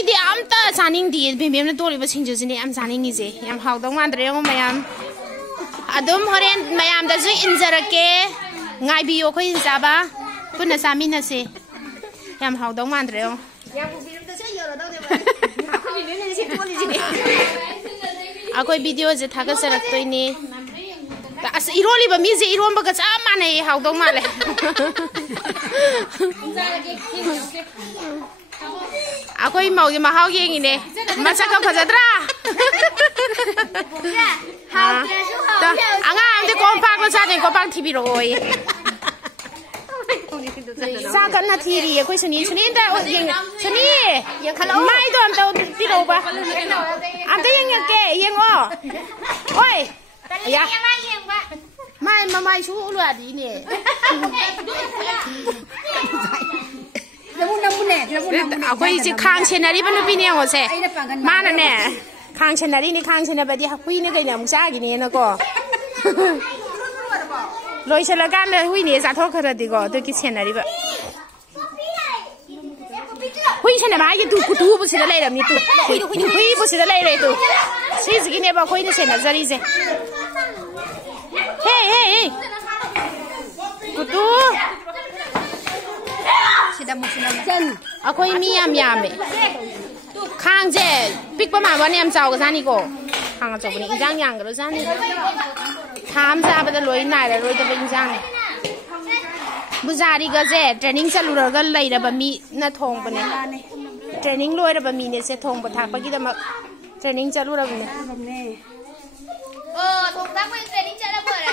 ꯑꯩꯗꯤ ꯑꯝꯇ ꯆꯥꯅꯤꯡꯗꯤꯌꯦ ꯕꯦꯝꯕꯦꯝꯅ ꯇꯣꯜꯂꯤꯕ ꯁꯤꯡꯖꯨꯁꯤꯅꯦ ꯌꯥꯝ ꯆꯥꯅꯤꯡꯉꯤꯁꯦ ꯌꯥꯝ ꯍꯥꯎꯗꯧ ꯃꯥꯟꯗ꯭ꯔꯦ ꯌꯦꯡꯉꯣ ꯃꯌꯥꯝ ꯑꯗꯨꯝ ꯍꯣꯔꯦꯟ ꯃꯌꯥꯝꯗꯁꯨ ꯏꯟꯖꯔꯛꯀꯦ ꯉꯥꯏꯕꯤꯌꯣ ꯑꯩꯈꯣꯏ ꯆꯥꯕ ꯄꯨꯟꯅ ꯆꯥꯃꯤꯟꯅꯁꯦ ꯌꯥꯝ ꯍꯥꯎꯗꯧ ꯃꯥꯟꯗ꯭ꯔꯦ ꯌꯦꯡꯉꯣ ꯑꯩꯈꯣꯏ ꯚꯤꯗꯤꯑꯣꯁꯦ ꯊꯥꯒꯠꯆꯔꯛꯇꯣꯏꯅꯦ ꯑꯁ ꯏꯔꯣꯜꯂꯤꯕ ꯃꯤꯁꯦ ꯏꯔꯣꯝꯕꯒ ꯆꯞ ꯃꯥꯟꯅꯩ ꯍꯥꯎꯗꯧ ꯃꯥꯜꯂꯦ ꯑꯩꯈꯣꯏ ꯃꯧꯒꯤ ꯃꯍꯥꯎ ꯌꯦꯡꯉꯤꯅꯦ ꯃꯁꯛꯀ ꯐꯖꯗ꯭ꯔꯥ ꯑꯉꯥꯡ ꯑꯃꯗꯤ ꯀꯣꯝꯄꯥꯛꯅ ꯆꯥꯗꯦ ꯀꯣꯝꯄꯥꯛ ꯊꯤꯕꯤꯔꯛꯑꯣꯌꯦ ꯆꯥꯛ ꯀꯟꯅ ꯊꯤꯔꯤꯌꯦ ꯑꯩꯈꯣꯏ ꯁꯨꯅꯤꯗ ꯁꯨꯅꯤ ꯃꯥꯏꯗꯣ ꯑꯝꯇ ꯄꯤꯔꯛꯎꯕ ꯑꯝꯇ ꯌꯦꯡꯉꯛꯀꯦ ꯌꯦꯡꯉꯣ ꯍꯣꯏ ꯃꯥꯏ ꯃꯃꯥꯏ ꯁꯨ ꯌꯥꯗꯤꯅꯦ ꯑꯩꯈꯣꯏꯁꯦ ꯈꯥꯡ ꯁꯦꯟꯅꯔꯤꯕ ꯅꯨꯄꯤꯅꯦ ꯌꯦꯡꯉꯣꯁꯦ ꯃꯥꯅꯅꯦ ꯈꯥꯡ ꯁꯦꯟꯅꯔꯤꯅꯤ ꯈꯥꯡ ꯁꯦꯟꯅꯕꯗꯤ ꯍꯨꯏꯅ ꯀꯩꯅ ꯑꯃꯨꯛ ꯆꯥꯈꯤꯅꯦꯅꯀꯣ ꯂꯣꯏꯁꯤꯜꯂꯀꯥꯟꯗ ꯍꯨꯏꯅꯦ ꯆꯥꯊꯣꯛꯈ꯭ꯔꯗꯤꯀꯣ ꯑꯗꯨꯒꯤ ꯁꯦꯟꯅꯔꯤꯕ ꯍꯨꯏ ꯁꯦꯟꯅꯕ ꯍꯥꯏꯒꯤ ꯀꯨꯇꯨꯕꯨꯁꯤꯗ ꯂꯩꯔꯝꯅꯤ ꯇꯨ ꯍꯨꯏꯕꯨꯁꯤꯗ ꯂꯩꯔꯦ ꯇꯨ ꯁꯤꯁꯤꯒꯤꯅꯦꯕ ꯑꯩꯈꯣꯏꯅ ꯁꯦꯟꯅꯖꯔꯤꯁꯦ ꯍꯦ ꯀꯨꯇꯨ ꯑꯩꯈꯣꯏ ꯃꯤ ꯌꯥꯝ ꯌꯥꯝꯃꯦ ꯈꯥꯡꯁꯦ ꯄꯤꯛꯄ ꯃꯥꯟꯕꯅꯦ ꯌꯥꯝ ꯆꯥꯎꯒꯖꯥꯅꯤꯀꯣ ꯈꯥꯡ ꯑꯆꯧꯕꯅꯤ ꯏꯟꯖꯥꯡ ꯌꯥꯡꯈ꯭ꯔꯖꯥꯅꯤ ꯊꯥ ꯑꯃ ꯆꯥꯕꯗ ꯂꯣꯏ ꯅꯥꯏꯔꯔꯣꯏꯗꯕ ꯏꯟꯖꯥꯡꯅꯤ ꯕꯨꯖꯥꯔꯤꯒꯁꯦ ꯇ꯭ꯔꯦꯅꯤꯡ ꯆꯠꯂꯨꯔꯒ ꯂꯩꯔꯕ ꯃꯤꯅ ꯊꯣꯡꯕꯅꯦ ट्रेनिंग लोइरबा मीने से थोंग थापगीदमक ट्रेनिंग चलुरबने ओ थोंदा कोई ट्रेनिंग चला बोरे